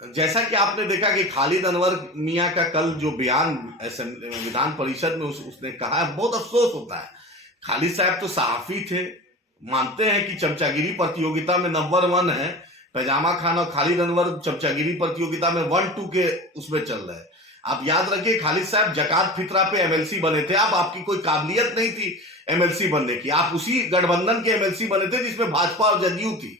जैसा कि आपने देखा कि खालिद अनवर मियां का कल जो बयान विधान परिषद में उसने कहा है, बहुत अफसोस होता है। खालिद साहब तो सहाफी थे, मानते हैं कि चमचागिरी प्रतियोगिता में नंबर 1 है। पैजामा खान और खालिद अनवर चमचागिरी प्रतियोगिता में 1-2 के उसमें चल रहे हैं। आप याद रखिए, खालिद साहब जकात फितरा पे एमएलसी बने थे। अब आपकी कोई काबिलियत नहीं थी एमएलसी बनने की, आप उसी गठबंधन के एमएलसी बने थे जिसमें भाजपा और जदयू थी।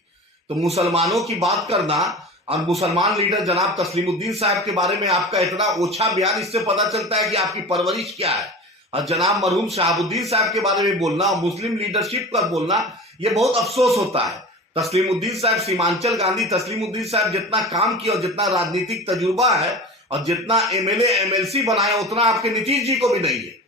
तो मुसलमानों की बात करना और मुसलमान लीडर जनाब तस्लीमुद्दीन साहब के बारे में आपका इतना ओछा बयान, इससे पता चलता है कि आपकी परवरिश क्या है। और जनाब मरहूम शहाबुद्दीन साहब के बारे में बोलना और मुस्लिम लीडरशिप पर बोलना, ये बहुत अफसोस होता है। तस्लीमुद्दीन साहब, सीमांचल गांधी तस्लीमुद्दीन साहब जितना काम किया और जितना राजनीतिक तजुर्बा है और जितना एमएलए एमएलसी बनाया, उतना आपके नीतीश जी को भी नहीं है।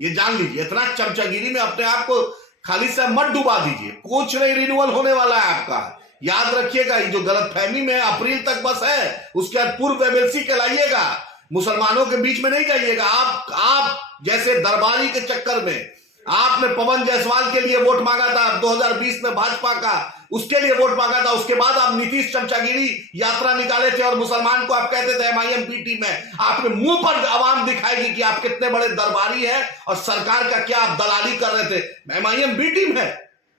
ये जान लीजिए, इतना चमचागिरी में अपने आप को खालिद साहब मत डुबा दीजिए। कुछ नहीं रिन्यूअल होने वाला है आपका, याद रखिएगा। ये जो गलतफहमी में अप्रैल तक बस है, उसके बाद पूर्व एमएलसी कहलाइएगा, मुसलमानों के बीच में नहीं जाइएगा। आप जैसे दरबारी के चक्कर में आपने पवन जायसवाल के लिए वोट मांगा था 2020 में, भाजपा का उसके लिए वोट मांगा था। उसके बाद आप नीतीश चमचागिरी यात्रा निकाले थे और मुसलमान को आप कहते थे एमआईएम बी टीम है। आपके मुंह पर आवाम दिखाएगी कि आप कितने बड़े दरबारी हैं और सरकार का क्या आप दलाली कर रहे थे। एमआईएम बी टीम है,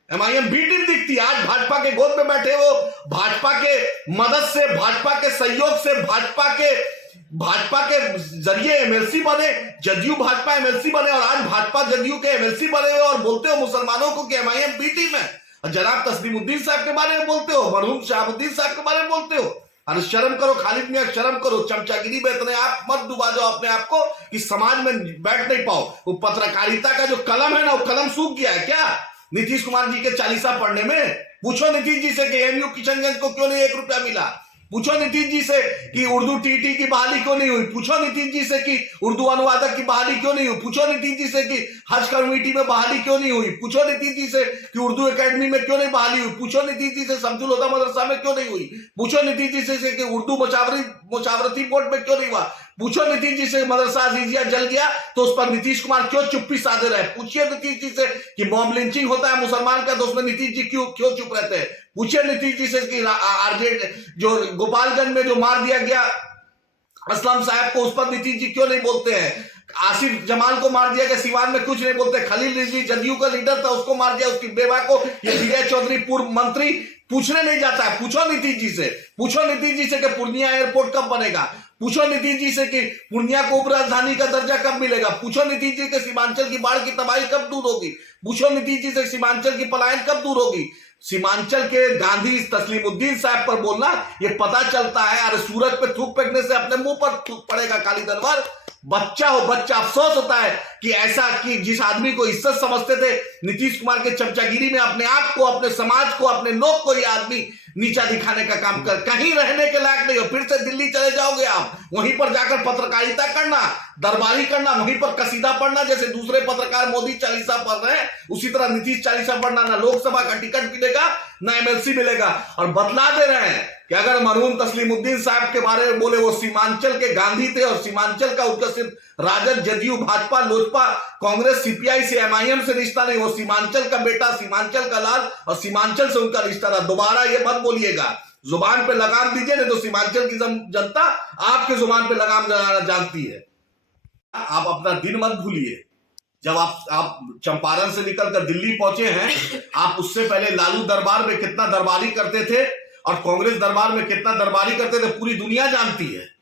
एमआईएम बी टीम दिखती है। आज भाजपा के गोद में बैठे हो, भाजपा के मदद से, भाजपा के सहयोग से, भाजपा के जरिए एमएलसी बने, जदयू भाजपा एमएलसी बने और आज भाजपा जदयू के एमएलसी बने हो और बोलते हो मुसलमानों को कि एमआईएम बी टीम है। और जनाब तस्लीमुद्दीन साहब के बारे में बोलते हो, मरहूम शहाबुद्दीन साहब के बारे में बोलते हो। अरे शर्म करो खालिद मियां, शर्म करो। चमचागिरी में इतने आप मत डुबा जाओ अपने आप को कि समाज में बैठ नहीं पाओ। वो पत्रकारिता का जो कलम है ना, वो कलम सूख गया है क्या नीतीश कुमार जी के चालीसा पढ़ने में? पूछो नीतीश जी से कि एमयू किशनगंज को क्यों नहीं 1 रुपया मिला। पूछो नीतीश जी से कि उर्दू टीटी की बहाली क्यों नहीं हुई। पूछो नीतीश जी से कि उर्दू अनुवादक की बहाली क्यों नहीं हुई। पूछो नीतीश जी से कि हज कमेटी में बहाली क्यों नहीं हुई। पूछो नीतीश जी से कि उर्दू एकेडमी में क्यों नहीं बहाली हुई। पूछो नीतीश जी से शमसुल हुदा मदरसा में क्यों नहीं हुई। पूछो नीतीश जी से कि उर्दू मुशावरती बोर्ड में क्यों नहीं हुआ। पूछो नीतीश जी से मदरसा अजीजिया जल गया तो उस पर नीतीश कुमार क्यों चुप्पी साधे रहे। पूछिए नीतीश जी से कि मॉब लिंचिंग होता है मुसलमान का तो उसमें नीतीश जी क्यों चुप रहते हैं। पूछिए नीतीश जी से कि आरजेड जो गोपालगंज में जो मार दिया गया असलम साहब को, उस पर नीतीश जी क्यों नहीं बोलते हैं। आसिफ जमाल को मार दिया गया सिवान में, कुछ नहीं बोलते। खलील रिजवी जदयू का लीडर था, उसको मार दिया, उसकी बेवा को ये विजय चौधरी पूर्व मंत्री पूछने नहीं जाता है। पूछो नीतीश जी से, पूछो नीतीश जी से कि पूर्णिया एयरपोर्ट कब बनेगा। पूछो नीतीश जी से कि पूर्णिया को उपराजधानी का दर्जा कब मिलेगा। पूछो नीतीश जी के सीमांचल की बाढ़ की तबाही कब दूर होगी। पूछो नीतीश जी से सीमांचल की पलायन कब दूर होगी। सीमांचल के गांधी तस्लीमुद्दीन साहब पर बोलना, ये पता चलता है। अरे सूरज पे थूक फेंकने से अपने मुंह पर थूक पड़ेगा खालिद अनवर। बच्चा हो बच्चा। अफसोस होता है कि ऐसा कि जिस आदमी को इज्जत समझते थे नीतीश कुमार के चमचागिरी में अपने आप को, अपने समाज को, अपने लोग को ये आदमी नीचा दिखाने का काम कर, कहीं रहने के लायक नहीं हो। फिर से दिल्ली चले जाओगे आप, वहीं पर जाकर पत्रकारिता करना, दरबारी करना, वहीं पर कसीदा पढ़ना। जैसे दूसरे पत्रकार मोदी चालीसा पढ़ रहे हैं, उसी तरह नीतीश चालीसा पढ़ना। ना लोकसभा का टिकट मिलेगा, ना एमएलसी मिलेगा। और बतला दे रहे हैं कि अगर मरहूम तस्लीमुद्दीन साहब के बारे में बोले, वो सीमांचल के गांधी थे और सीमांचल का उनका सिर्फ राजद, जदयू, भाजपा, लोजपा, कांग्रेस, सीपीआई से, एमआईएम से रिश्ता नहीं। वो सीमांचल का बेटा, सीमांचल का लाल और सीमांचल से उनका रिश्ता था। दोबारा ये मत बोलिएगा, जुबान पे लगाम दीजिए, नहीं तो सीमांचल की जनता आपके जुबान पे लगाम लगाना जानती है। आप अपना दिन मत भूलिए। जब आप चंपारण से निकलकर दिल्ली पहुंचे हैं, आप उससे पहले लालू दरबार में कितना दरबारी करते थे और कांग्रेस दरबार में कितना दरबारी करते थे, पूरी दुनिया जानती है।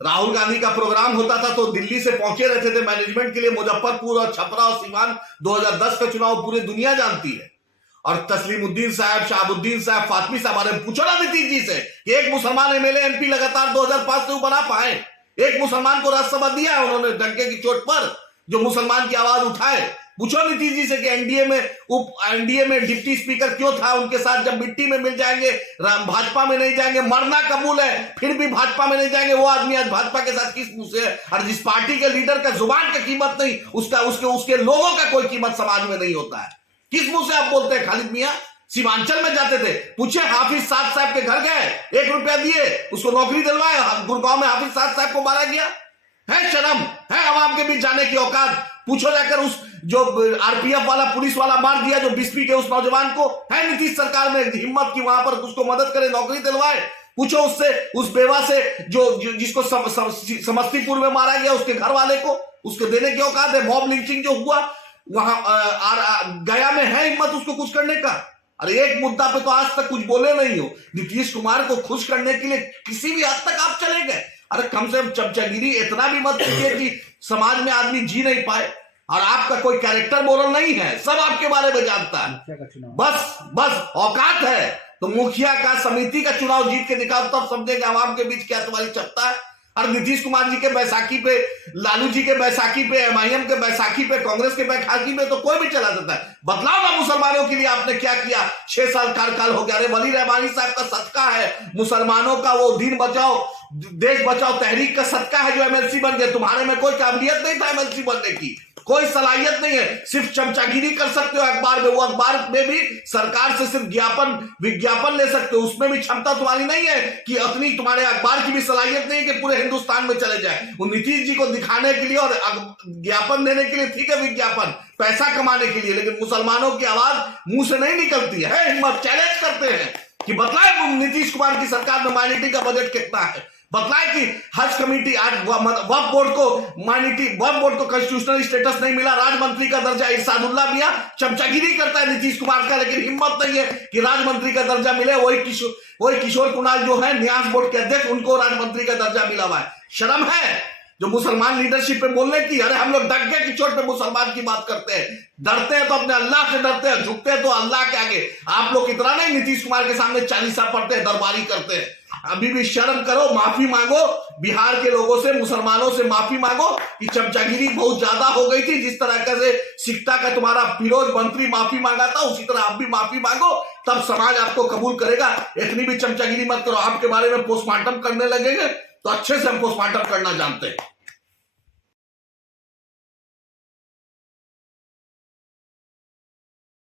राहुल गांधी का प्रोग्राम होता था तो दिल्ली से पहुंचे रहते थे मैनेजमेंट के लिए। मुजफ्फरपुर और छपरा और सीवान 2010 का चुनाव पूरी दुनिया जानती है। और तस्लीमुद्दीन साहब, शहाबुद्दीन साहब, फातमी साहब बारे में पूछो ना नीतीश जी से कि एक मुसलमान एमएलए एमपी लगातार 2005 से बना पाए। एक मुसलमान को राज्यसभा दिया है उन्होंने डंके की चोट पर, जो मुसलमान की आवाज उठाए। पूछो नीतीश जी से कि एनडीए में डिप्टी स्पीकर क्यों था उनके साथ, जब मिट्टी में मिल जाएंगे, भाजपा में नहीं जाएंगे, मरना कबूल है फिर भी भाजपा में नहीं जाएंगे, वो आदमी आज भाजपा के साथ किस मुंह से है। और जिस पार्टी के लीडर का जुबान का कीमत नहीं, उसके लोगों का कोई कीमत समाज में नहीं होता है। किस मुंह से आप बोलते हैं खालिद मियां? सीमांचल में जाते थे, पूछे हाफिज साद साहब के घर गए, 1 रुपया दिए, उसको नौकरी दिलवाए। गुड़गांव में हाफिज साद साहब को मारा गया है। शर्म है आवाम के बीच जाने की औकात? पूछो जाकर उस जो आरपीएफ वाला पुलिस वाला मार दिया जो बिस्पी के उस नौजवान को, है नीतीश सरकार में हिम्मत की वहां पर उसको मदद करे, नौकरी दिलवाए। पूछो उससे, उस बेवा से जिसको समस्तीपुर में मारा गया, उसके घर वाले को, उसको देने की औकात है? मॉब लिंचिंग जो हुआ वहां गया में है हिम्मत उसको कुछ करने का? अरे एक मुद्दा पे तो आज तक कुछ बोले नहीं हो। नीतीश कुमार को खुश करने के लिए किसी भी हद तक आप चले गए। अरे कम से कम चमचागिरी इतना भी मत कीजिए कि समाज में आदमी जी नहीं पाए। और आपका कोई कैरेक्टर मोरल नहीं है, सब आपके बारे में जानता है। बस औकात है तो मुखिया का, समिति का चुनाव जीत के दिखाओ, तब समझेंगे आवाम के बीच क्या तुम्हारी क्षमता है। और नीतीश कुमार जी के बैसाखी पे, लालू जी के बैसाखी पे, एमआईएम के बैसाखी पे, कांग्रेस के बैसाखी पे तो कोई भी चला देता है। बतलाओ ना मुसलमानों के लिए आपने क्या किया? 6 साल कार्यकाल हो गया। अरे वली रहमानी साहब का सदका है, मुसलमानों का वो दीन बचाओ देश बचाओ तहरीक का सदका है जो एमएलसी बन गए। तुम्हारे में कोई काबिलियत नहीं था एमएलसी बनने की, कोई सलाहियत नहीं है, सिर्फ चमचागिरी कर सकते हो अखबार में। वो अखबार में भी सरकार से सिर्फ विज्ञापन ले सकते हो, उसमें भी क्षमता तुम्हारी नहीं है कि अपनी, तुम्हारे अखबार की भी सलाहियत नहीं है कि पूरे हिंदुस्तान में चले जाए। वो नीतीश जी को दिखाने के लिए और ज्ञापन देने के लिए ठीक है, विज्ञापन पैसा कमाने के लिए, लेकिन मुसलमानों की आवाज मुंह से नहीं निकलती है। हिम्मत चैलेंज करते हैं कि बतलाए नीतीश कुमार की सरकार में माइनॉरिटी का बजट कितना है, बतलाए कि हज कमेटी, आज वक्फ बोर्ड को कॉन्स्टिट्यूशनल स्टेटस नहीं मिला, राजमंत्री का दर्जा इरशादुल्लाह मियां चमचागिरी करता है नीतीश कुमार का, लेकिन हिम्मत नहीं है कि राजमंत्री का दर्जा मिले। वही किशोर कुणाल जो है न्यास बोर्ड के अध्यक्ष, उनको राजमंत्री का दर्जा मिला हुआ है। शर्म है जो मुसलमान लीडरशिप पे बोलने की। अरे हम लोग डग गए कि चोट पे मुसलमान की बात करते हैं। डरते हैं तो अपने अल्लाह से डरते हैं, झुकते हैं तो अल्लाह के आगे। आप लोग इतना नहीं नीतीश कुमार के सामने चालीसा पढ़ते हैं, दरबारी करते हैं। अभी भी शर्म करो, माफी मांगो बिहार के लोगों से, मुसलमानों से माफी मांगो कि चमचागिरी बहुत ज्यादा हो गई थी। जिस तरह से सिकटा का तुम्हारा फिरोज मंत्री माफी मांगा था, उसी तरह आप भी माफी मांगो, तब समाज आपको कबूल करेगा। इतनी भी चमचागिरी मत करो। आपके बारे में पोस्टमार्टम करने लगेंगे तो अच्छे से हम पोस्टमार्टम करना जानते हैं।